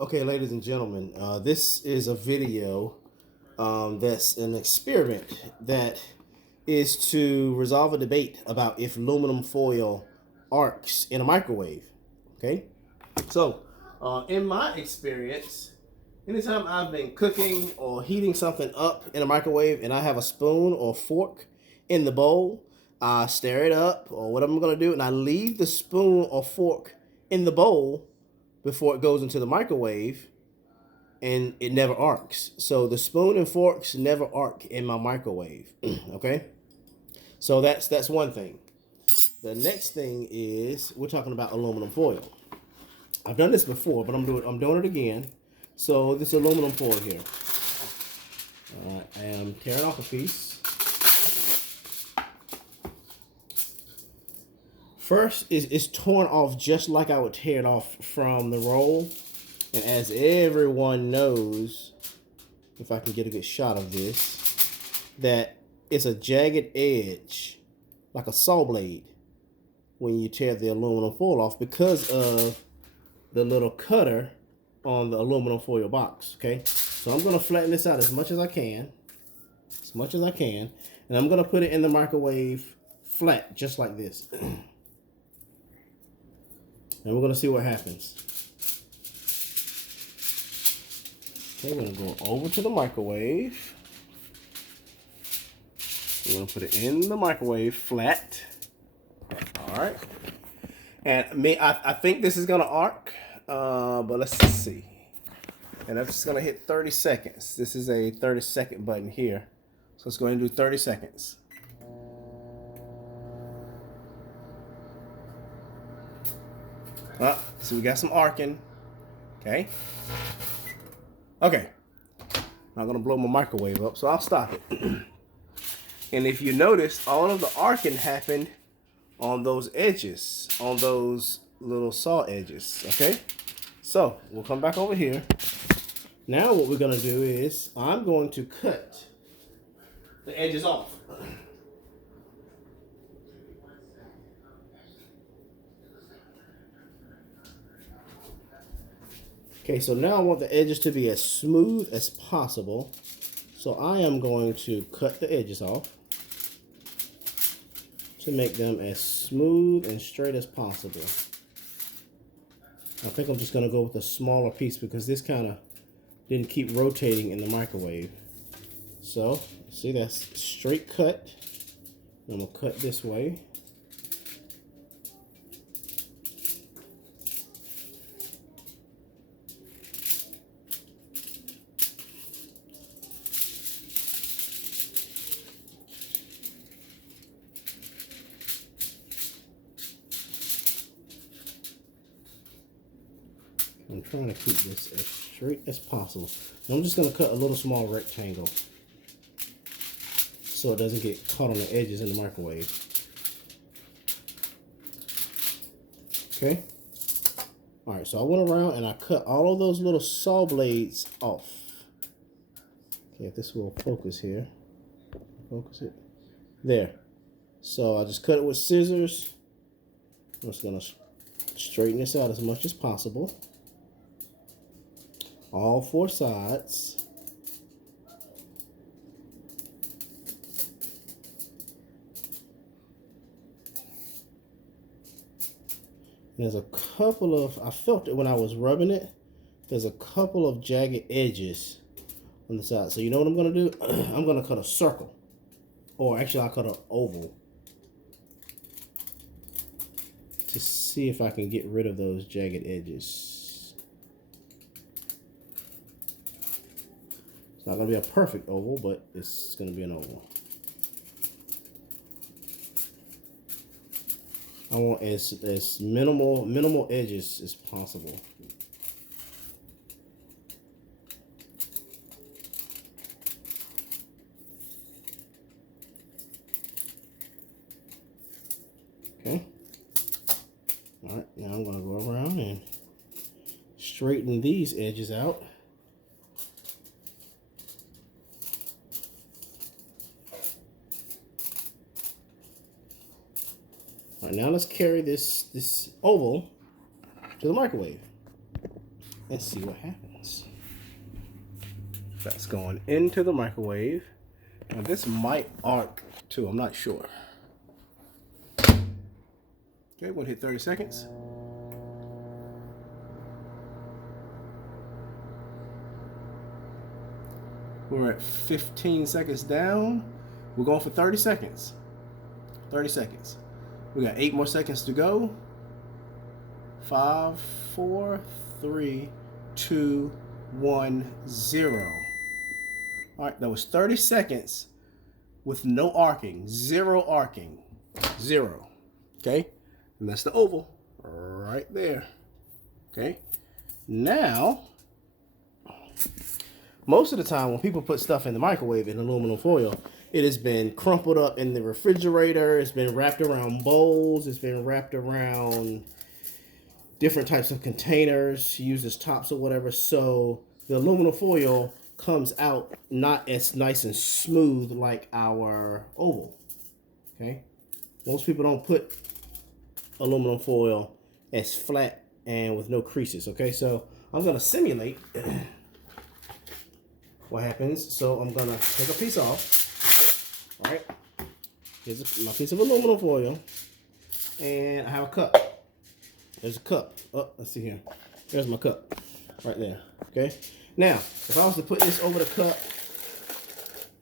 Okay, ladies and gentlemen, this is a video that's an experiment that is to resolve a debate about if aluminum foil arcs in a microwave. Okay, so in my experience, anytime I've been cooking or heating something up in a microwave and I have a spoon or fork in the bowl, I stir it up or whatever I'm going to do, and I leave the spoon or fork in the bowl before it goes into the microwave, and it never arcs. So the spoon and forks never arc in my microwave. Okay, so that's one thing. The next thing is we're talking about aluminum foil. I've done this before, but I'm doing it again. So this aluminum foil here. I am tearing off a piece. First is torn off just like I would tear it off from the roll. And as everyone knows, if I can get a good shot of this, that it's a jagged edge, like a saw blade, when you tear the aluminum foil off because of the little cutter on the aluminum foil box, okay? So I'm gonna flatten this out as much as I can, and I'm gonna put it in the microwave flat, just like this. And we're gonna see what happens. Okay, we're gonna go over to the microwave. We're gonna put it in the microwave flat. All right. And I think this is gonna arc, but let's see. And I'm just gonna hit 30 seconds. This is a 30-second button here. So let's go ahead and do 30 seconds. So we got some arcing. Okay. Okay. I'm gonna blow my microwave up, so I'll stop it. And if you notice, all of the arcing happened on those edges, on those little saw edges, okay? So we'll come back over here. Now what we're gonna do is I'm going to cut the edges off. Okay, so now I want the edges to be as smooth as possible. So I am going to cut the edges off to make them as smooth and straight as possible. I think I'm just gonna go with a smaller piece because this kind of didn't keep rotating in the microwave. So, see, that's straight cut. I'm gonna cut this way. I'm trying to keep this as straight as possible. And I'm just going to cut a little small rectangle so it doesn't get caught on the edges in the microwave. Okay. All right, so I went around and I cut all of those little saw blades off. Okay, if this will focus here. Focus it. There. So I just cut it with scissors. I'm just going to straighten this out as much as possible. All four sides. And there's a couple of, I felt it when I was rubbing it, there's a couple of jagged edges on the side. So you know what I'm going to do? I'm going to cut a circle. Or actually I'll cut an oval. To see if I can get rid of those jagged edges. It's not going to be a perfect oval, but it's going to be an oval. I want as minimal edges as possible. Okay. All right, now I'm going to go around and straighten these edges out. All right, now let's carry this oval to the microwave. and see what happens. That's going into the microwave. Now this might arc too, I'm not sure. Okay, we'll hit 30 seconds. We're at 15 seconds down. We're going for 30 seconds. 30 seconds. We got 8 more seconds to go. 5, 4, 3, 2, 1, 0. All right, that was 30 seconds with no arcing, 0 arcing, 0. Okay, and that's the oval right there. Okay, now, most of the time when people put stuff in the microwave in aluminum foil, it has been crumpled up in the refrigerator. It's been wrapped around bowls. It's been wrapped around different types of containers, used as tops or whatever. So the aluminum foil comes out not as nice and smooth like our oval. Okay, most people don't put aluminum foil as flat and with no creases. Okay, so I'm gonna simulate what happens. So I'm gonna take a piece off. All right, here's my piece of aluminum foil, and I have a cup. There's a cup. Oh, let's see here. There's my cup right there. Okay. Now, if I was to put this over the cup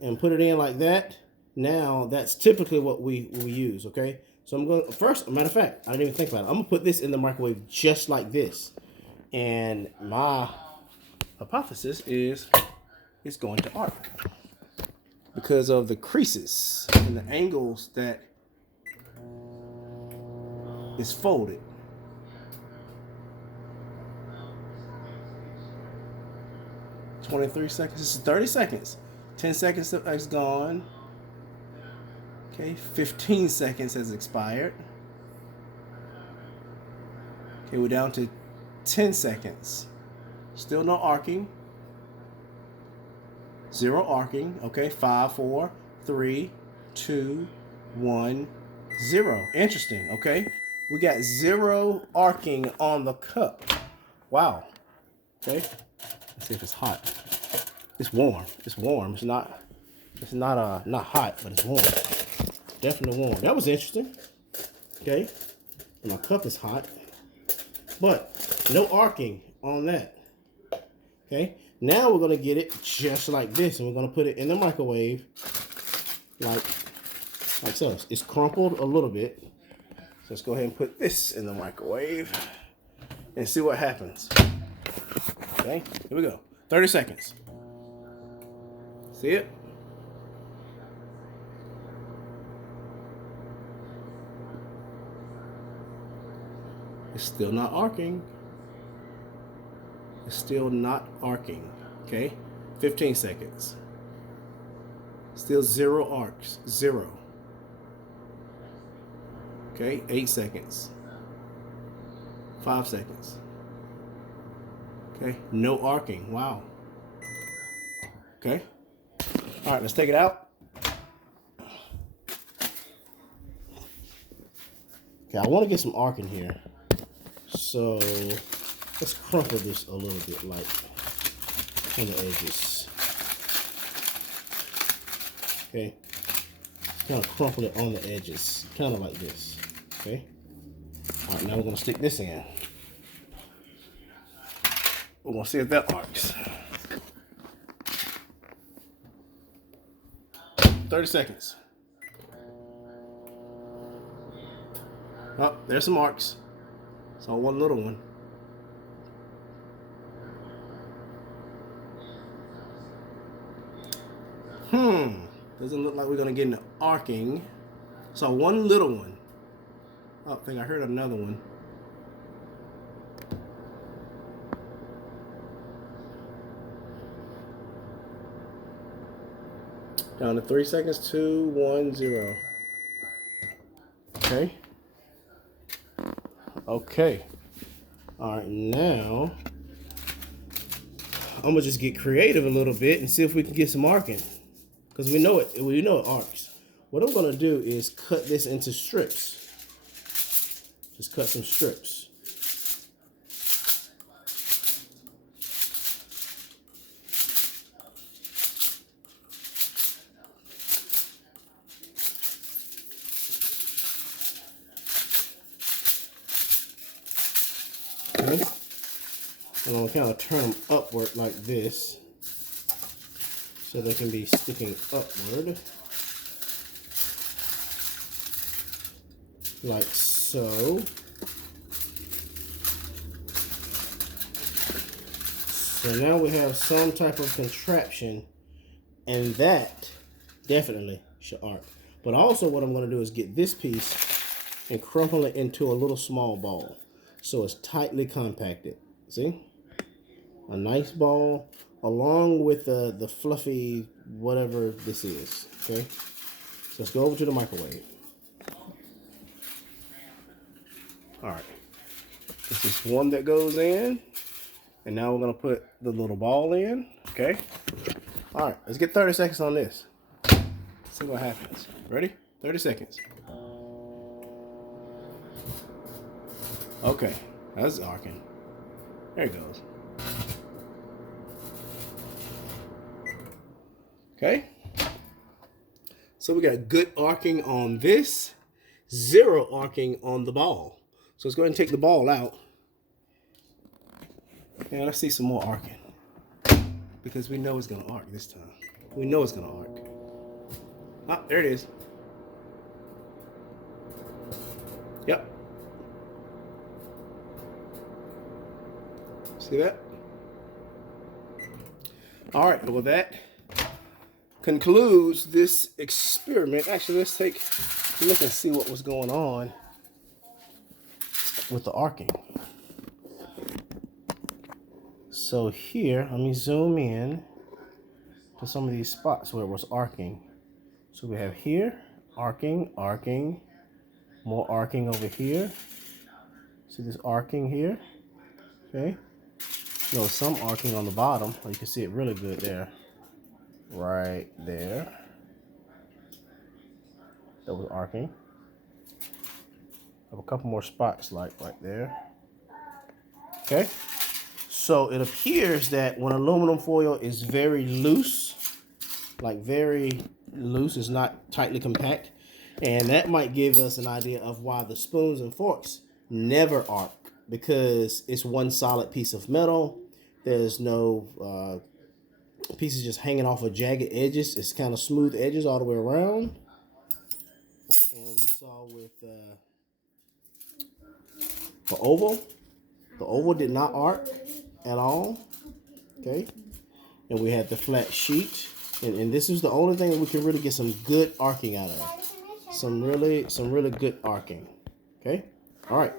and put it in like that, now that's typically what we use. Okay. So I'm going first. Matter of fact, I didn't even think about it. I'm gonna put this in the microwave just like this, and my hypothesis is it's going to arc because of the creases and the angles that it's folded. 23 seconds. This is 30 seconds. 10 seconds has gone. Okay, 15 seconds has expired. Okay, we're down to 10 seconds. Still no arcing. 0 arcing. Okay, 5, 4, 3, 2, 1, 0. Interesting. Okay, we got 0 arcing on the cup. Wow. Okay, let's see if it's hot. It's warm. It's warm. It's not hot, but it's warm. Definitely warm. That was interesting. Okay, and my cup is hot, but no arcing on that. Okay, now we're gonna get it just like this, and we're gonna put it in the microwave, like so. It's crumpled a little bit. So let's go ahead and put this in the microwave and see what happens. Okay, here we go. 30 seconds. See it? It's still not arcing. It's still not arcing. Okay, 15 seconds. Still 0 arcs. 0. Okay, 8 seconds. 5 seconds. Okay, no arcing. Wow. Okay. All right, let's take it out. Okay, I want to get some arcing here. So let's crumple this a little bit, like on the edges. Okay, kind of crumple it on the edges, kind of like this. Okay. All right, now we're gonna stick this in. We're gonna see if that arcs. 30 seconds. Oh, there's some arcs. Saw one little one. Doesn't look like we're gonna get an arcing. Saw one little one. Oh, I think I heard another one. Down to 3 seconds. 2, 1, 0. Okay. Okay. All right, now I'm gonna just get creative a little bit and see if we can get some arcing, because we know it arcs. What I'm gonna do is cut this into strips. Just cut some strips. And I'm gonna kind of turn them upward like this, so they can be sticking upward, like so. So now we have some type of contraption, and that definitely should arc. But also what I'm going to do is get this piece and crumple it into a little small ball, so it's tightly compacted. See? A nice ball along with the fluffy whatever this is. Okay? So let's go over to the microwave. Alright. This is one that goes in. And now we're going to put the little ball in. Okay? Alright, let's get 30 seconds on this. See what happens. Ready? 30 seconds. Okay, that's arcing. There it goes. Okay. So we got good arcing on this, zero arcing on the ball. So let's go ahead and take the ball out. And let's see some more arcing. Because we know it's going to arc this time. We know it's going to arc. Ah, there it is. Yep. See that? All right, well that concludes this experiment. Actually, let's take a look and see what was going on with the arcing. So here, let me zoom in to some of these spots where it was arcing. So we have here, arcing, arcing, more arcing over here. See this arcing here? Okay. No, some arcing on the bottom. You can see it really good there. Right there. That was arcing. Have a couple more spots like right there. Okay. So it appears that when aluminum foil is very loose, like very loose, it's not tightly compact, and that might give us an idea of why the spoons and forks never arc, because it's one solid piece of metal. There's no pieces just hanging off of jagged edges. It's kind of smooth edges all the way around. And we saw with the oval did not arc at all. Okay, and we had the flat sheet, and this is the only thing that we can really get some good arcing out of. Some really good arcing. Okay, all right.